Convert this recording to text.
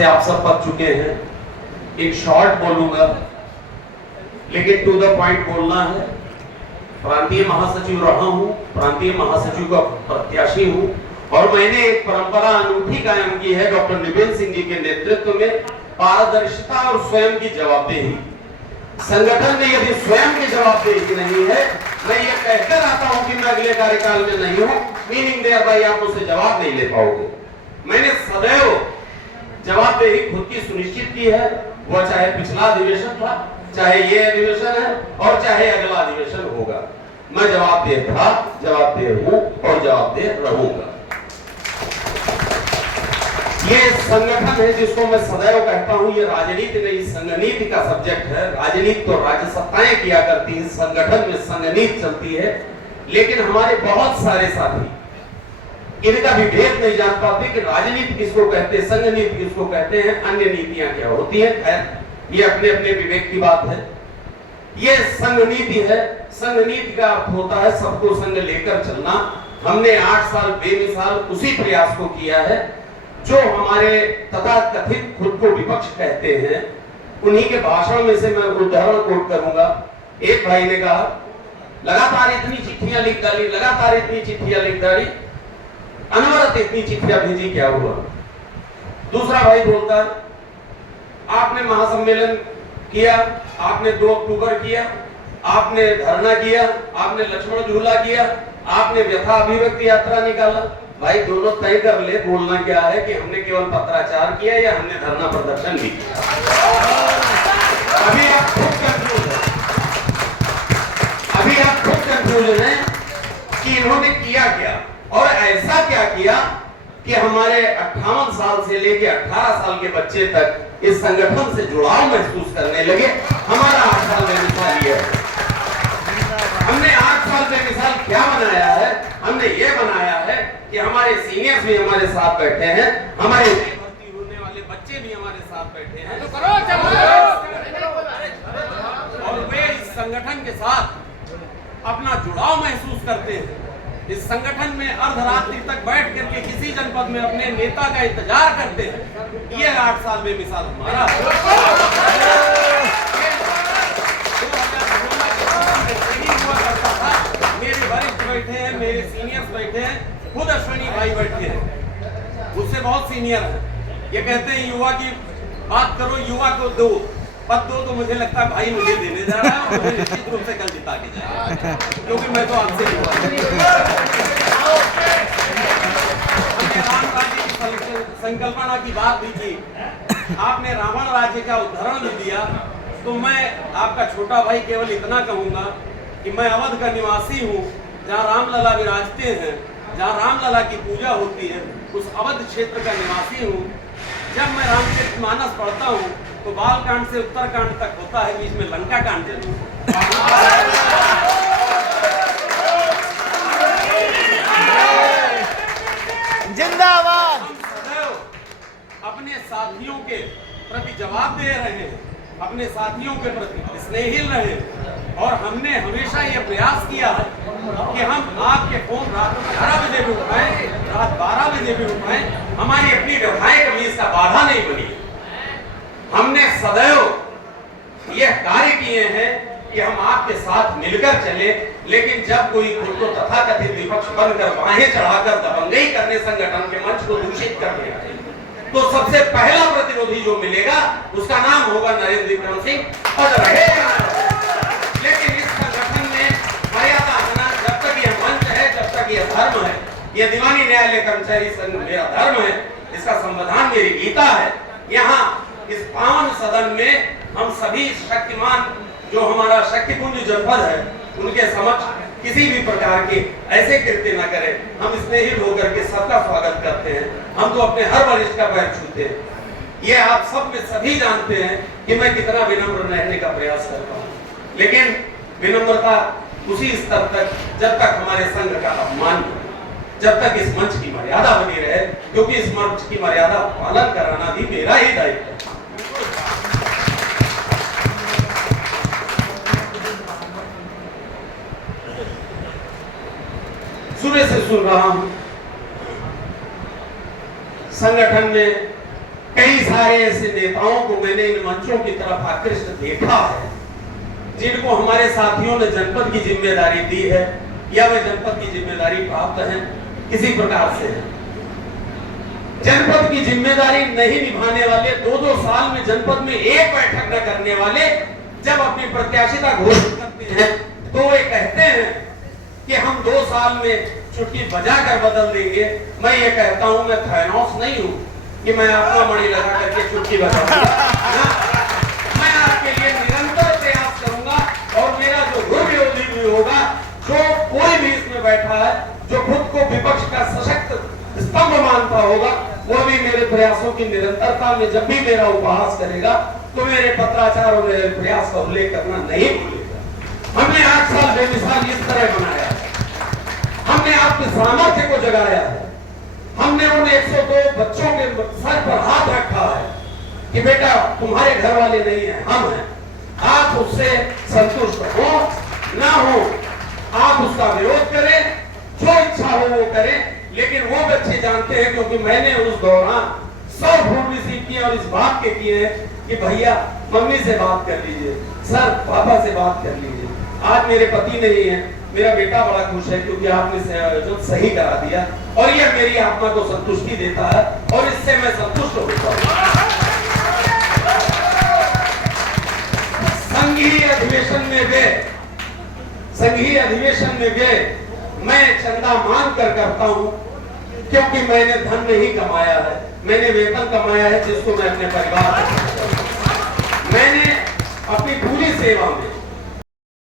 से आप सब पढ़ चुके हैं। एक शॉर्ट बोलूंगा लेकिन टू द पॉइंट बोलना है। प्रांतीय महासचिव रहा हूं, प्रांतीय महासचिव का प्रत्याशी हूं और मैंने एक परंपरा अनूठी कायम की है डॉक्टर निबेन सिंह जी के नेतृत्व में, पारदर्शिता और स्वयं की जवाबदेही। संगठन में यदि स्वयं की जवाबदेही नहीं है, मैं ये कहकर आता हूं कि मैं अगले कार्यकाल में नहीं हूं, मीनिंग देयर बाय आप मुझसे जवाब नहीं ले पाओगे। मैंने सदैव जवाबदेही खुद की सुनिश्चित की है, वो चाहे पिछला अधिवेशन था, चाहे ये अधिवेशन है और चाहे अगला अधिवेशन होगा। मैं जवाबदेह था, जवाबदेह हूं और जवाबदेह रहूंगा। ये संगठन है जिसको मैं सदैव कहता हूं, ये राजनीति नहीं संगनीति का सब्जेक्ट है। राजनीति तो राज्य सत्ताएं किया करती है, संगठन में संगनीति चलती है। लेकिन हमारे बहुत सारे साथी इनका भी भेद नहीं जान पाते कि राजनीति किसको कहते हैं, संगनीति किसको कहते हैं, अन्य नीतियां क्या होती है। खैर ये अपने अपने विवेक की बात है। ये संगनीति है। संगनीति का अर्थ होता है सबको संग लेकर चलना। हमने 8 साल बेमिसाल उसी प्रयास को किया है जो हमारे तथाकथित खुद को विपक्ष कहते हैं। उन्हीं के भाषण में से मैं उदाहरण कोट करूंगा। एक भाई ने कहा लगातार इतनी चिट्ठियां लिख डाली, लगातार इतनी चिट्ठियां लिख डाली, अनवरत इतनी चिट्ठियां भेजी, क्या हुआ? दूसरा भाई बोलता आपने महासम्मेलन किया, आपने 2 अक्टूबर किया, आपने धरना किया, आपने लक्ष्मण झूला किया, आपने व्यथा अभिव्यक्ति यात्रा निकाला। भाई दोनों तय कर ले, बोलना क्या है कि हमने केवल पत्राचार किया या हमने धरना प्रदर्शन भी किया। अभी आप खुद कंफ्यूजन है कि इन्होंने किया क्या और ऐसा क्या किया कि हमारे 58 साल से लेके 18 साल के बच्चे तक इस संगठन से जुड़ाव महसूस करने लगे। हमारा 8 साल बेमिसाल ये है। हमने 8 साल बेमिसाल क्या बनाया है? हमने ये बनाया है कि हमारे सीनियर्स भी हमारे साथ बैठे हैं, हमारे भर्ती होने वाले बच्चे भी हमारे साथ बैठे हैं और वे इस संगठन के साथ अपना जुड़ाव महसूस करते हैं। इस संगठन में अर्धरात्रि तक बैठ करके किसी जनपद में अपने नेता का इंतजार करते हैं। ये 8 साल बेमिसाल हमारा मेरे वरिष्ठ बैठे हैं, मेरे सीनियर्स बैठे हैं, खुद अश्विनी भाई बैठे हैं, उससे बहुत सीनियर है। ये कहते हैं युवा की बात करो, युवा को दो पद दो, तो मुझे लगता है भाई मुझे देने जा रहा है, मुझे निश्चित रूप से कल जिता के जाएगा, क्योंकि मैं तो आपसे राम राज्य की संकल्पना की बात भी की, आपने रावण राज्य का उदाहरण भी दिया। तो मैं आपका छोटा भाई केवल इतना कहूंगा कि मैं अवध का निवासी हूँ, जहाँ रामलला विराजते हैं, जहाँ रामलला की पूजा होती है, उस अवध क्षेत्र का निवासी हूँ। जब मैं रामचरितमानस पढ़ता हूँ तो बालकांड से उत्तरकांड तक होता है, बीच में लंका कांड जरूर। जिंदाबाद। हम सदैव अपने साथियों के प्रति जवाब दे रहे हैं, अपने साथियों के प्रति स्नेहिल रहे और हमने हमेशा ये प्रयास किया है कि हम आपके फोन रात 11 बजे भी उठाएं, रात 12 बजे भी उठाएं। हमारी अपनी व्यथाएं कभी इसका बाधा नहीं बनी। हमने सदैव यह कार्य किए हैं कि हम आपके साथ मिलकर चले, लेकिन जब कोई खुद को तथाकथित विपक्ष बनकर बाहें चढ़ाकर दबंगई करने संगठन के मंच को दूषित करने आए, तो सबसे पहला प्रतिरोधी जो मिलेगा उसका नाम होगा नरेंद्र विक्रम सिंह और रहेगा। लेकिन इस संगठन में मर्यादा आना, जब तक यह मंच है, जब तक यह धर्म है, यह दीवानी न्यायालय कर्मचारी संघ मेरा धर्म है, इसका संविधान मेरी गीता है। यहाँ इस पावन सदन में हम सभी शक्तिमान जो हमारा शक्तिपुंज जनपद है उनके समक्ष किसी भी प्रकार के ऐसे कृत्य न करें। हम स्नेहित होकर के सबका स्वागत करते हैं, हम तो अपने हर वरिष्ठ का पैर छूते हैं। ये आप सब में सभी जानते हैं कि मैं कितना विनम्र रहने का प्रयास करता हूँ, लेकिन विनम्रता उसी स्तर तक जब तक हमारे संघ का अपमान, जब तक इस मंच की मर्यादा बनी रहे, क्योंकि इस मंच की मर्यादा पालन कराना भी मेरा ही दायित्व है। सुबह से सुन रहा हूं संगठन में कई कई सारे ऐसे नेताओं को मैंने इन मंचों की तरफ आकृष्ट देखा है, जिनको हमारे साथियों ने जनपद की जिम्मेदारी दी है या वे जनपद की जिम्मेदारी प्राप्त है, किसी प्रकार से है। जनपद की जिम्मेदारी नहीं निभाने वाले, 2-2 साल में जनपद में एक बैठक न करने वाले, जब अपनी प्रत्याशिता घोषित करते हैं तो वे कहते हैं कि हम 2 साल में छुट्टी बजाकर बदल देंगे। मैं ये कहता हूं, मैं थैनोस नहीं हूं कि मैं आपका मणि लगा करके छुट्टी बदल दूंगा। मैं आपके लिए निरंतर प्रयास करूंगा और मेरा जो विरोधी भी होगा, जो कोई भी इसमें बैठा है, जो खुद को विपक्ष का सशक्त स्तंभ मानता होगा, वो भी मेरे प्रयासों की निरंतरता में जब भी मेरा उपहास करेगा तो मेरे पत्राचार और मेरे प्रयास का उल्लेख करना नहीं भूलेगा। हमने 8 साल बेमिसाल इस तरह बनाया है, हमने आपके सामर्थ्य को जगाया है, हमने उन 102 बच्चों के सर पर हाथ रखा है कि बेटा तुम्हारे घर वाले नहीं है, हम हैं। आप उससे संतुष्ट हो ना हो, आप उसका विरोध करें, जो इच्छा हो वो करें, लेकिन वो बच्चे जानते हैं, क्योंकि मैंने उस दौरान 100 फोन रिसीव किए और इस बात के किए कि भैया मम्मी से बात कर लीजिए, सर पापा से बात कर लीजिए। आज मेरे पति नहीं है, मेरा बेटा बड़ा खुश है क्योंकि आपने जो सही करा दिया, और ये मेरी आत्मा को संतुष्टि देता है और इससे मैं संतुष्ट होता हूँ। संघीय अधिवेशन में गए मैं चंदा मान कर करता हूं, क्योंकि मैंने धन नहीं कमाया है, मैंने वेतन कमाया है जिसको मैं अपने परिवार को, मैंने अपनी पूरी सेवा में